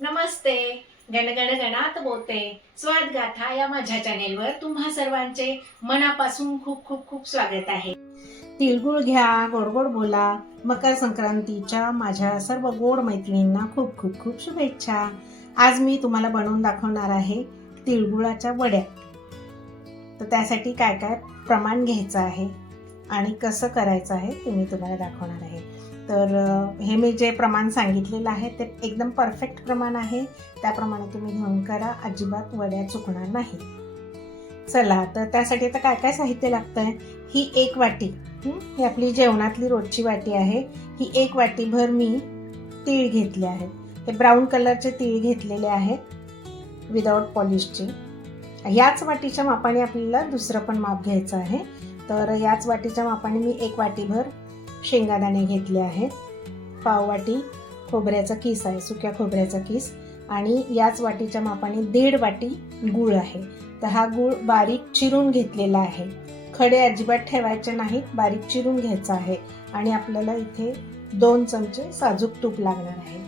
नमस्ते. गणगण गणात बोलते. स्वाद गाथा या माझ्या चॅनेलवर तुम्हा सर्वांचे मनापासून खूप खूप खूप स्वागत आहे. तिळगुळ घ्या, गोड गोड बोला. मकर संक्रांतीच्या माझ्या सर्व गोड मैत्रिणींना खूप खूप खूप शुभेच्छा. आज मी तुम्हाला बनवून दाखवणार आहे तिळगुळाच्या वड्या. तर त्यासाठी काय काय प्रमाण घ्यायचं आहे आणि कसं करायचं आहे ते मी तुम्हाला दाखवणार आहे. तर हे मी जे प्रमाण सांगितलेलं आहे ते एकदम परफेक्ट प्रमाण आहे. त्याप्रमाणे तुम्ही घेऊन करा, अजिबात वड्या चुकणार नाही. चला, तर त्यासाठी आता काय काय साहित्य लागतंय. ही एक वाटी, ही आपली जेवणातली रोजची वाटी आहे. ही एक वाटीभर मी तीळ घेतले आहेत. हे ब्राऊन कलरचे तीळ घेतलेले आहेत विदाऊट पॉलिशचे. याच वाटीच्या मापाने आपल्याला दुसरं पण माप घ्यायचं आहे. तर याच वाटीच्या मापाने मी एक वाटीभर शेंगादाणे घेतले आहेत. पाव वाटी खोबऱ्याचा किस आहे, सुक्या खोबऱ्याचा किस. आणि याच वाटीच्या मापाने 1.5 वाटी गूळ आहे. तर हा गूळ बारीक चिरून घेतलेला आहे. खडे अजिबात ठेवायचे नाहीत, बारीक चिरून घ्यायचा आहे. आणि आपल्याला इथे 2 चमचे साजूक तूप लागणार आहे.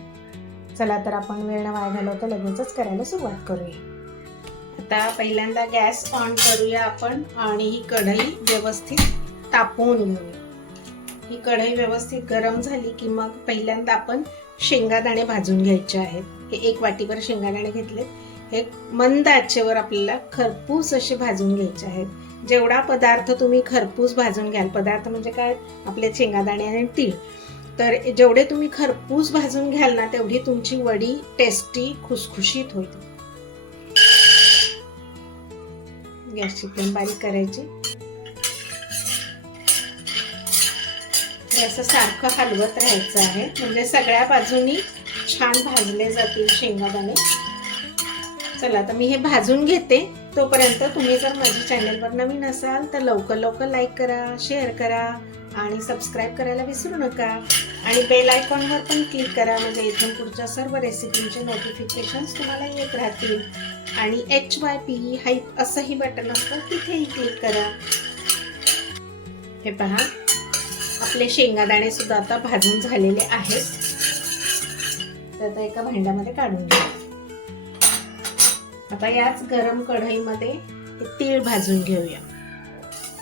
चला, तर आपण वेळ न वाया घालवता लगेचच करायला सुरुवात करूया. आता पहिल्यांदा गॅस ऑन करूया आपण आणि ही कढई व्यवस्थित तापवून घेऊया. ही कढई व्यवस्थित गरम झाली की मग पहिल्यांदा आपण शेंगादाणे भाजून घ्यायचे आहेत. हे एक वाटीभर शेंगादाणे घेतलेत. हे मंद आचेवर आपल्याला खरपूस असे भाजून घ्यायचे आहेत. जेवढा पदार्थ तुम्ही खरपूस भाजून घ्याल, पदार्थ म्हणजे काय, आपले शेंगादाणे आणि तीळ, तर जेवढे तुम्ही खरपूस भाजून घ्याल ना, तेवढी तुमची वडी टेस्टी खुसखुशीत होईल. गॅसची फ्लेम बारीक करायची. असं सारखं हलवत राहायचं आहे, म्हणजे सगळ्या बाजूनी छान भाजले जातील शेंगादाणे. चला, तर मी हे भाजून घेते. तोपर्यंत तुम्ही जर माझ्या चॅनलवर नवीन असाल तर लवकर लवकर लाईक करा, शेअर करा आणि सबस्क्राईब करायला विसरू नका. आणि बेल आयकॉनवर पण क्लिक करा, म्हणजे इथून पुढच्या सर्व रेसिपींचे नोटिफिकेशन्स तुम्हाला येत राहतील. आणि HYP हाईप असंही बटन असतं, तिथेही क्लिक करा. हे पहा, आपले शेंगादाणे सुद्धा आता भाजून झालेले आहेत. तर आता एका भांड्यामध्ये काढून घ्या. आता याच गरम कढईमध्ये हे तीळ भाजून घेऊया.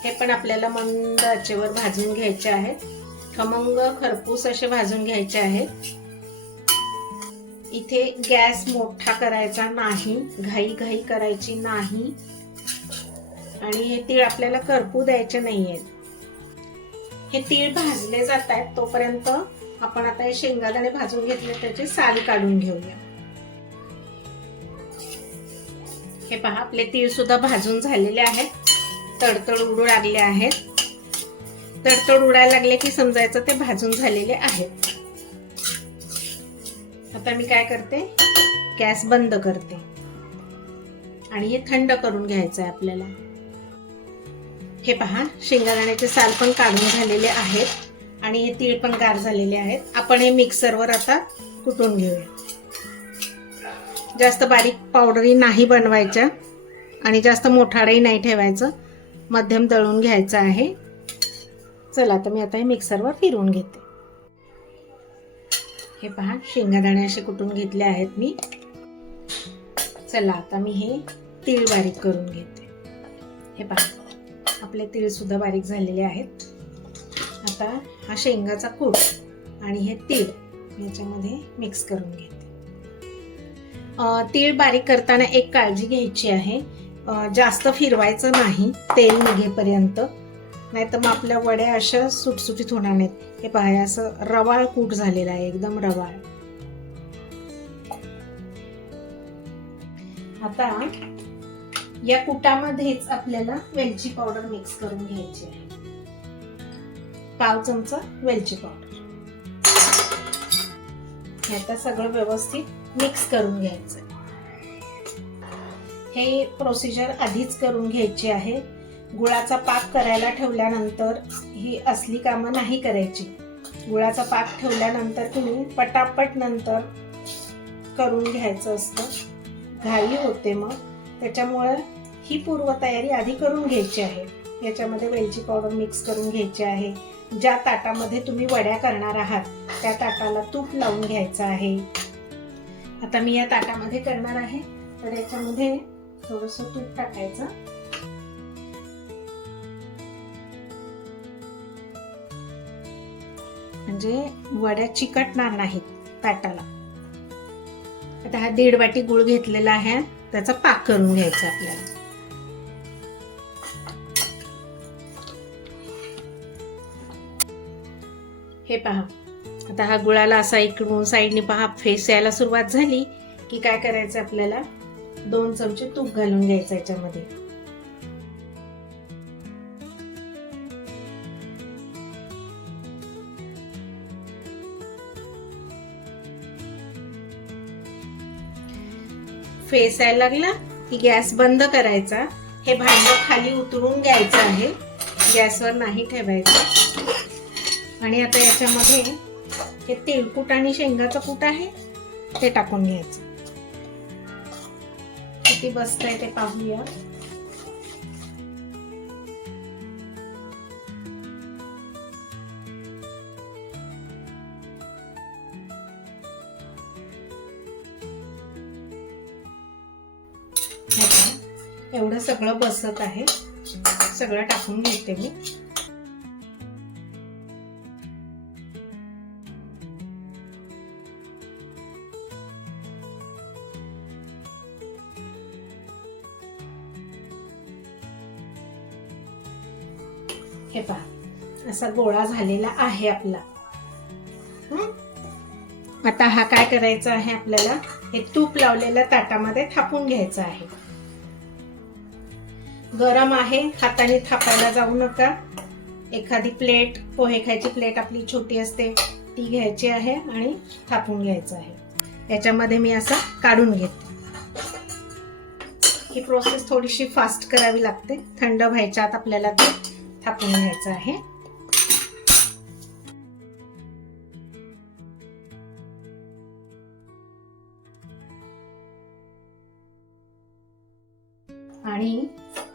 हे पण आपल्याला मंद आचेवर भाजून घ्यायचे आहेत. खमंग खरपूस असे भाजून घ्यायचे आहेत. इथे गॅस मोठा करायचा नाही, घाई घाई करायची नाही. आणि हे तीळ आपल्याला करपू द्यायचे नाहीयेत. हे तीळ भाजले जात आहेत तोपर्यंत आपण आता हे शेंगादाणे भाजून घेतले त्याचे साल काढून घेऊया. हे पहा, आपले तीळ सुद्धा भाजून झालेले आहेत. तडतड उडू लागले आहेत. तडतड उडायला लागले की समजायचं ते भाजून झालेले आहेत. आता मी काय करते, गॅस बंद करते आणि हे थंड करून घ्यायचं आहे आपल्याला. हे पहा, शेंगादाण्याचे साल पण काढून झालेले आहेत आणि हे तीळ पण गार झालेले आहेत. आपण हे मिक्सरवर आता कुटून घेऊया. जास्त बारीक पावडरी नाही बनवायच्या आणि जास्त मोठाडही नाही ठेवायचं, मध्यम दळून घ्यायचं आहे. चला, तर मी आता हे मिक्सरवर फिरवून घेते. हे पहा, शेंगादाणे असे कुटून घेतले आहेत मी. चला, आता मी हे तीळ बारीक करून घेते. हे पहा, आपले तीळ सुद्धा बारीक झालेले आहेत. आता हा शेंगाचा कूट आणि हे तीळ याच्यामध्ये मिक्स करून घेते. तीळ बारीक करताना एक काळजी घ्यायची आहे, जास्त फिरवायचं नाही तेल निघेपर्यंत, नाहीतर मग आपल्या वड्या अशा सुटसुटीत होणार नाहीत. हे पहा, असं रवाळ कूट झालेला आहे, एकदम रवाळ. आता या कुटामध्येच आपल्याला वेलची पावडर मिक्स करून घ्यायची आहे. 1/2 चमचा वेलची पावडर. हे आता सगळं व्यवस्थित मिक्स करून घ्यायचं. हे प्रोसिजर आधीच करून घ्यायची आहे. गुळाचा पाक करायला ठेवल्यानंतर ही असली कामं नाही करायची. गुळाचा पाक ठेवल्यानंतर तुम्ही पटापट नंतर करून घ्यायचं असतं, घाई होते मग. त्याच्यामुळे ही पूर्वतयारी आधी करून घ्यायची आहे. याच्यामध्ये वेलची पावडर मिक्स करून घ्यायची आहे. ज्या ताटामध्ये तुम्ही वड्या करणार आहात त्या ताटाला तूप लावून घ्यायचं आहे. आता मी या ताटामध्ये करणार आहे, तर याच्यामध्ये थोडंसं तूप टाकायचं. म्हणजे वड्या चिकटणार नाहीत ताटाला. आता हा 1.5 वाटी गूळ घेतलेला आहे, त्याचा पाक करून घ्यायचा आपल्याला. हे पहा, आता हा गुळाला असा इकडून साईडने पहा फेस यायला सुरुवात झाली की काय करायचं आपल्याला, 2 चमचे तूप घालून घ्यायचं याच्यामध्ये. फेस यायला लागला की गॅस बंद करायचा. हे भांडं खाली उतरून घ्यायचं आहे, गॅसवर नाही ठेवायचं. आणि आता याच्यामध्ये हे तेलकूट आणि शेंगाचं कूट आहे ते टाकून घ्यायचं. किती बसतंय ते पाहूया. एवढं सगळं बसत आहे, सगळं टाकून घेते मी. हे पहा, असा गोळा झालेला आहे आपला. आता हा काय करायचा आहे आपल्याला, हे तूप लावलेल्या ताटामध्ये थापून घ्यायचं आहे. गरम आहे, हाताने थापायला जाऊ नका. एखादी प्लेट, पोहे खायची प्लेट आपली छोटी असते ती घ्यायची आहे आणि थापून घ्यायचं आहे. याच्यामध्ये मी असं काढून घेते. ही प्रोसेस थोडीशी फास्ट करावी लागते. थंड व्हायच्या आत आपल्याला ते थापून घ्यायचं आहे. आणि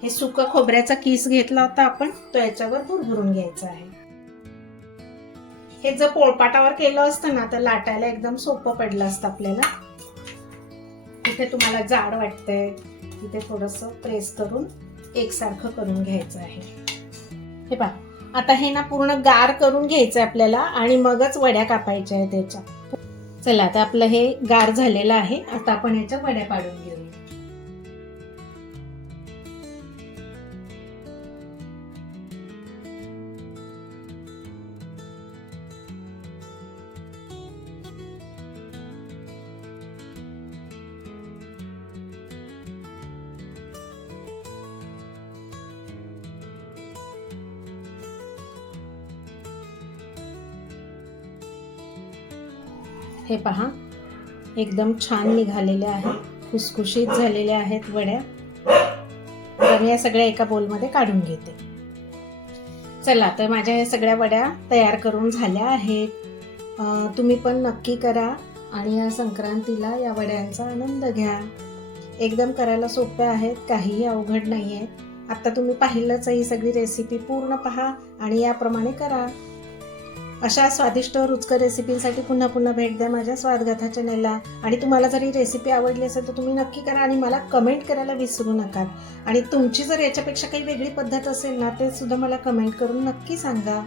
हे सुका खोबऱ्याचा किस घेतला होता आपण, तो याच्यावर भुरभुरून घ्यायचा आहे. हे जर पोळपाटावर केलं असतं ना तर लाटायला एकदम सोपं पडलं असतं आपल्याला. इथे तुम्हाला जाड वाटतंय, इथे थोडंसं प्रेस करून एकसारखं करून घ्यायचं आहे. हे पहा, आता हे ना पूर्ण गार करून घ्यायचं आपल्याला आणि मगच वड्या कापायच्या आहेत त्याच्या. चला, आता आपलं हे गार झालेलं आहे. आता आपण याच्या वड्या पाडून घेऊया. हे पहा, एकदम छान निघालेले आहे, खुसखुशीत झालेल्या आहेत वड्या. तर मी या सगळ्या एका बोलमध्ये काढून घेते. चला, तर माझ्या या सगळ्या वड्या तयार करून झाल्या आहेत. तुम्ही पण नक्की करा आणि या संक्रांतीला या वड्यांचा आनंद घ्या. एकदम करायला सोप्या आहेत, काहीही अवघड नाही आहे. आता तुम्ही पाहिलंच, ही सगळी रेसिपी पूर्ण पहा आणि याप्रमाणे करा. अशा स्वादिष्ट रुचकर रेसिपींसाठी पुन्हा पुन्हा भेट द्या माझ्या स्वादगाथा चॅनलला. आणि तुम्हाला जर ही रेसिपी आवडली असेल तर तुम्ही नक्की करा आणि मला कमेंट करायला विसरू नका. आणि तुमची जर याच्यापेक्षा काही वेगळी पद्धत असेल ना, ते सुद्धा मला कमेंट करून नक्की सांगा.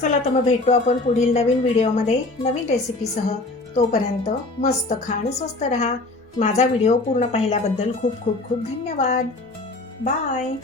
चला, तर मग भेटू आपण पुढील नवीन व्हिडिओमध्ये नवीन रेसिपीसह. तोपर्यंत मस्त खा आणि स्वस्त रहा. माझा व्हिडिओ पूर्ण पाहिल्याबद्दल खूप खूप खूप धन्यवाद. बाय.